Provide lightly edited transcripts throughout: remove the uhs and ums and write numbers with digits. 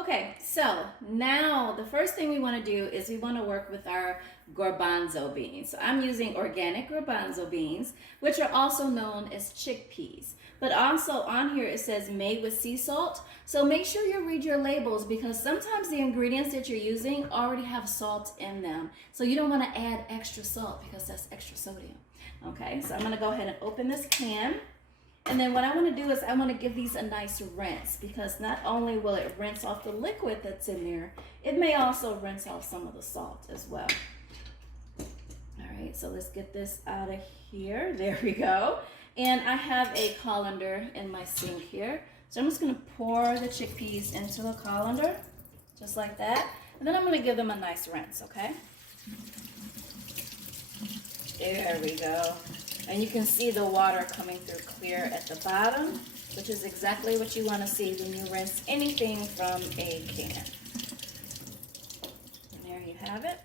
Okay, so now the first thing we want to do is we want to work with our garbanzo beans. So I'm using organic garbanzo beans, which are also known as chickpeas. But also on here it says made with sea salt. So make sure you read your labels because sometimes the ingredients that you're using already have salt in them. So you don't want to add extra salt because that's extra sodium. Okay, so I'm going to go ahead and open this can. And then what I want to do is I want to give these a nice rinse because not only will it rinse off the liquid that's in there, it may also rinse off some of the salt as well. All right, so let's get this out of here. There we go. And I have a colander in my sink here. So I'm just going to pour the chickpeas into the colander, just like that. And then I'm going to give them a nice rinse, okay? There we go. And you can see the water coming through clear at the bottom, which is exactly what you want to see when you rinse anything from a can. And there you have it.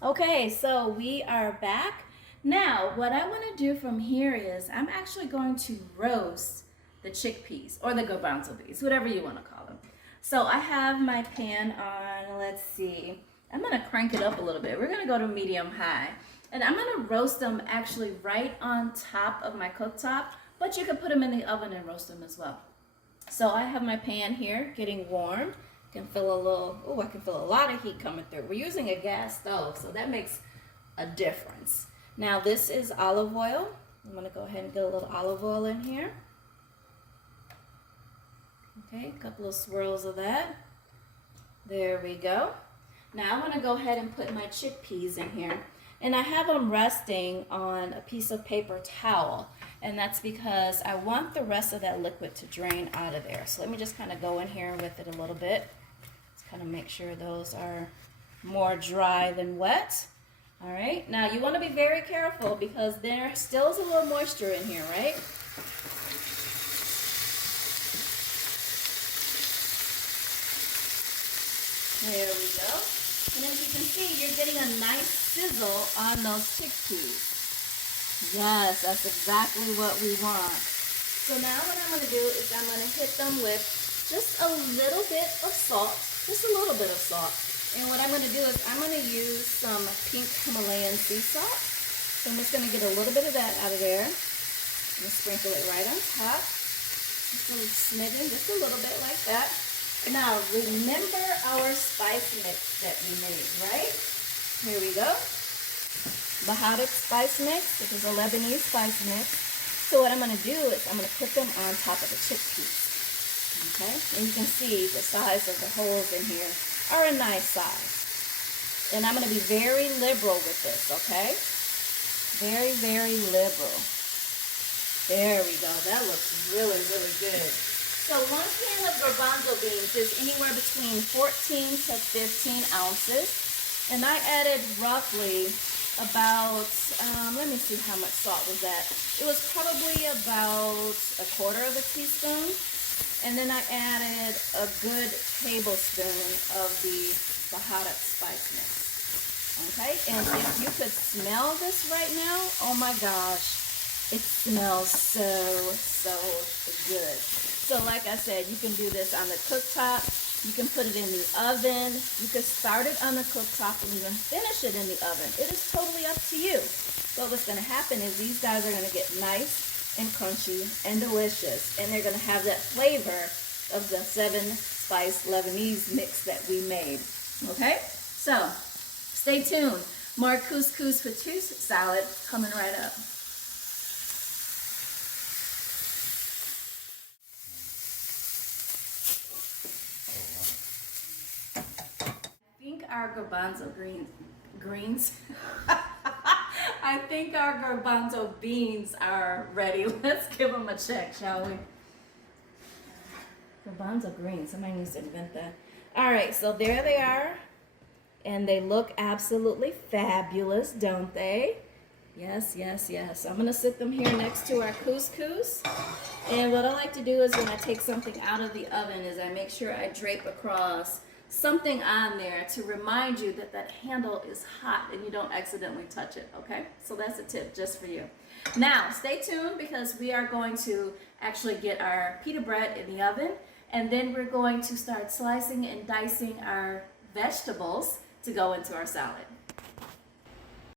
Okay, so we are back. Now, what I want to do from here is I'm actually going to roast the chickpeas or the garbanzo beans, whatever you want to call them. So I have my pan on, let's see, I'm going to crank it up a little bit. We're going to go to medium high. And I'm going to roast them actually right on top of my cooktop, but you can put them in the oven and roast them as well. So I have my pan here getting warmed. Can feel a little, oh, I can feel a lot of heat coming through. We're using a gas stove, so that makes a difference. Now this is olive oil. I'm going to go ahead and get a little olive oil in here. Okay, a couple of swirls of that. There we go. Now I'm going to go ahead and put my chickpeas in here. And I have them resting on a piece of paper towel. And that's because I want the rest of that liquid to drain out of there. So let me just kind of go in here with it a little bit. Let's kind of make sure those are more dry than wet. All right, now you want to be very careful because there still is a little moisture in here, right? There we go. And as you can see, you're getting a nice sizzle on those chickpeas. Yes, that's exactly what we want. So now what I'm going to do is I'm going to hit them with just a little bit of salt, just a little bit of salt. And what I'm going to do is I'm going to use some pink Himalayan sea salt. So I'm just going to get a little bit of that out of there and sprinkle it right on top. Just a little smidgen, just a little bit like that. Now remember our spice mix that we made, right? Here we go. Baharic spice mix. This is a Lebanese spice mix. So what I'm going to do is I'm going to put them on top of the chickpeas. Okay? And you can see the size of the holes in here are a nice size. And I'm going to be very liberal with this, okay? Very, very liberal. There we go. That looks really, really good. So 1 can of garbanzo beans is anywhere between 14 to 15 ounces. And I added roughly about, let me see how much salt was that. It was probably about 1/4 of a teaspoon. And then I added a good tablespoon of the Baharic spice mix. Okay, and if you could smell this right now, oh my gosh, it smells so, so good. So like I said, you can do this on the cooktop. You can put it in the oven. You can start it on the cooktop and even finish it in the oven. It is totally up to you. But what's going to happen is these guys are going to get nice and crunchy and delicious. And they're going to have that flavor of the 7-spice Lebanese mix that we made. Okay? So, stay tuned. More Couscous Fattoush salad coming right up. I think our garbanzo greens I think our garbanzo beans are ready. Let's give them a check, shall we? Garbanzo greens. Somebody needs to invent that. All right, so there they are. And they look absolutely fabulous, don't they? Yes, yes, yes. I'm going to sit them here next to our couscous. And what I like to do is when I take something out of the oven is I make sure I drape across something on there to remind you that that handle is hot and you don't accidentally touch it, okay? So that's a tip just for you. Now, stay tuned because we are going to actually get our pita bread in the oven, and then we're going to start slicing and dicing our vegetables to go into our salad.